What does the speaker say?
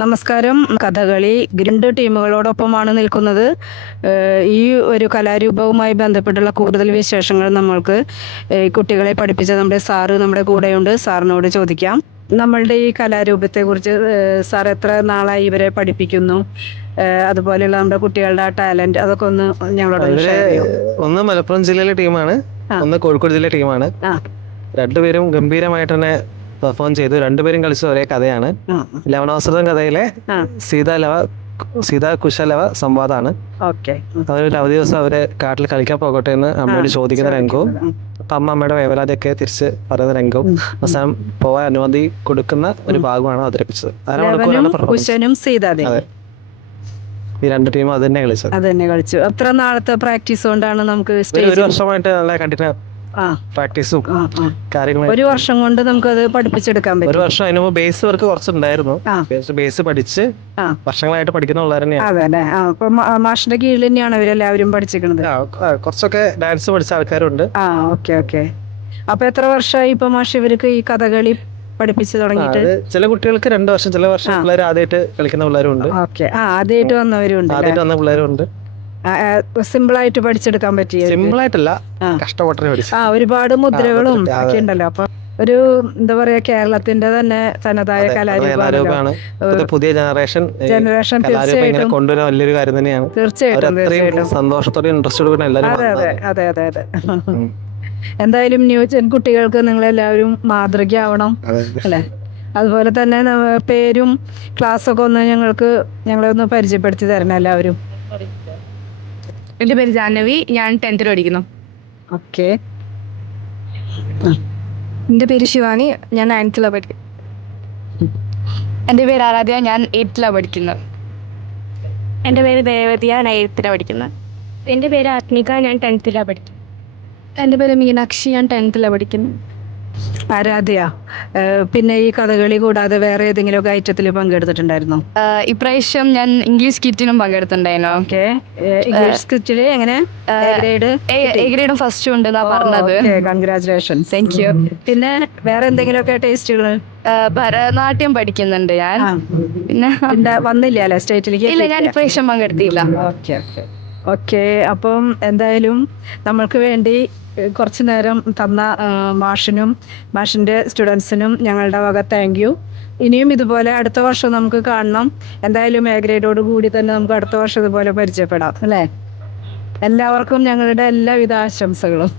നമസ്കാരം. കഥകളി രണ്ട് ടീമുകളോടൊപ്പമാണ് നിൽക്കുന്നത്. ഈ ഒരു കലാരൂപവുമായി ബന്ധപ്പെട്ടുള്ള കൂടുതൽ വിശേഷങ്ങൾ നമ്മൾക്ക് കുട്ടികളെ പഠിപ്പിച്ച നമ്മുടെ സാറ് നമ്മുടെ കൂടെയുണ്ട്. സാറിനോട് ചോദിക്കാം. നമ്മളുടെ ഈ കലാരൂപത്തെക്കുറിച്ച് സാർ എത്ര നാളായി ഇവരെ പഠിപ്പിക്കുന്നു, അതുപോലെയുള്ള നമ്മുടെ കുട്ടികളുടെ ആ ടാലന്റ് അതൊക്കെ ഒന്ന് ഞങ്ങളോട് ഷെയർ ചെയ്യാം. ഒന്ന് മലപ്പുറം ജില്ലയിലെ ടീമാണ്, ഒന്ന് കോഴിക്കോട് ജില്ലയിലെ ടീമാണ്. രണ്ടുപേരും ഗംഭീരമായിട്ട് തന്നെ പെർഫോം ചെയ്തു. രണ്ടുപേരും കളിച്ച ഒരേ കഥയാണ്. ലവണാസുരൻ കഥയിലെ സീതാ കുശലവ സംവാദമാണ്. അവരൊരു അവധി ദിവസം അവര് കാട്ടിൽ കളിക്കാൻ പോകട്ടെ എന്ന് അമ്മയോട് ചോദിക്കുന്ന രംഗവും അമ്മ അമ്മയുടെ വേവലാതിയൊക്കെ തിരിച്ച് പറയുന്ന രംഗവും അവസാനം പോവാൻ അനുമതി കൊടുക്കുന്ന ഒരു ഭാഗമാണ് അവതരിപ്പിച്ചത്. ഈ രണ്ട് ടീമും അത് തന്നെ കളിച്ചു. അത്ര നാളത്തെ പ്രാക്ടീസ് കൊണ്ടാണ് നമുക്ക് ഒരു വർഷമായിട്ട് നല്ല കണ്ടിന്യൂ പ്രാക്ടീസും കാര്യങ്ങളും. ഒരു വർഷം കൊണ്ട് നമുക്ക് അത് പഠിപ്പിച്ചെടുക്കാൻ പറ്റും. ഒരു വർഷം അതിന് മുമ്പ് ബേസ് വർക്ക് കുറച്ചുണ്ടായിരുന്നു. ബേസ് പഠിച്ച് വർഷങ്ങളായിട്ട് പഠിക്കുന്ന പിള്ളേർ തന്നെയാണ്. അതെ. അപ്പൊ മാഷിന്റെ കീഴിൽ തന്നെയാണ് അവരെല്ലാവരും പഠിച്ചിരിക്കുന്നത്. കുറച്ചൊക്കെ ഡാൻസ് പഠിച്ച ആൾക്കാരുണ്ട്. ഓക്കെ. അപ്പൊ എത്ര വർഷമായി ഇപ്പൊ മാഷ് ഇവർക്ക് ഈ കഥകളി പഠിപ്പിച്ചു തുടങ്ങിയിട്ട്? ചില കുട്ടികൾക്ക് 2 വർഷം, ചില വർഷം പിള്ളേർ ആദ്യമായിട്ട് കളിക്കുന്ന പിള്ളേരുണ്ട്. ആദ്യമായിട്ട് വന്നവരുണ്ട്. സിമ്പിൾ ആയിട്ട് പഠിച്ചെടുക്കാൻ പറ്റിയ? സിമ്പിൾ ആയിട്ടല്ല, കഷ്ടപ്പെട്ടു. ഒരുപാട് മുദ്രകളും ഒക്കെ ഉണ്ടല്ലോ. അപ്പൊ ഒരു എന്താ പറയാ, കേരളത്തിന്റെ തന്നെ തനതായ കലാരൂപമാണ്. പുതിയ ജനറേഷൻ തീർച്ചയായിട്ടും കൊണ്ടുവരാൻ വലിയൊരു കാര്യം തന്നെയാണ്. തീർച്ചയായിട്ടും സന്തോഷത്തോടെ ഇൻട്രസ്റ്റോടെ എല്ലാവരും. അതെ. എന്തായാലും ന്യൂജൻ കുട്ടികൾക്ക് നിങ്ങളെല്ലാവരും മാതൃകയാവണം അല്ലെ? അതുപോലെ തന്നെ പേരും ക്ലാസ്സൊക്കെ ഒന്ന് ഞങ്ങളെ ഒന്ന് പരിചയപ്പെടുത്തി തരണം എല്ലാവരും. എൻ്റെ പേര് ജാഹ്നവി, ഞാൻ 10th പഠിക്കുന്നു. ഓക്കെ. എൻ്റെ പേര് ശിവാനി, ഞാൻ 9th പഠിക്കുന്നു. എൻ്റെ പേര് ആരാധ്യ, ഞാൻ 8th പഠിക്കുന്നത്. എൻ്റെ പേര് ദേവതിയ, 9th പഠിക്കുന്നത്. എൻ്റെ പേര് ആത്മിക, ഞാൻ 10th പഠിക്കുന്നത്. എൻ്റെ പേര് മീനാക്ഷി, ഞാൻ 10th പഠിക്കുന്നു. ആരാധ്യ, പിന്നെ ഈ കഥകളി കൂടാതെ വേറെ ഏതെങ്കിലും ഐറ്റത്തിൽ പങ്കെടുത്തിട്ടുണ്ടായിരുന്നോ? ഇപ്രാവശ്യം ഞാൻ ഇംഗ്ലീഷ് സ്കിറ്റിനും പങ്കെടുത്തിട്ടുണ്ടായിരുന്നു. ഓക്കെ. ഇംഗ്ലീഷ് സ്കിറ്റില് എങ്ങനെ? എ ഗ്രേഡും ഫസ്റ്റും ഉണ്ടെന്നാ പറഞ്ഞത്. കൺഗ്രാറ്റുലേഷൻ. Thank you. പിന്നെ വേറെ എന്തെങ്കിലുമൊക്കെ ടേസ്റ്റുകൾ? ഭരതനാട്യം പഠിക്കുന്നുണ്ട് ഞാൻ. പിന്നെ വന്നില്ല അല്ലെ സ്റ്റേറ്റിലേക്ക്? ഇല്ല, ഞാൻ ഇപ്രാവശ്യം പങ്കെടുത്തില്ല. ഓക്കെ. അപ്പം എന്തായാലും നമ്മൾക്ക് വേണ്ടി കുറച്ച് നേരം തന്ന മാഷിനും മാഷിൻ്റെ സ്റ്റുഡൻസിനും ഞങ്ങളുടെ വക താങ്ക് യു. ഇനിയും ഇതുപോലെ അടുത്ത വർഷം നമുക്ക് കാണണം. എന്തായാലും എ ഗ്രേഡോട് കൂടി തന്നെ നമുക്ക് അടുത്ത വർഷം ഇതുപോലെ പരിചയപ്പെടാം അല്ലേ? എല്ലാവർക്കും ഞങ്ങളുടെ എല്ലാവിധ ആശംസകളും.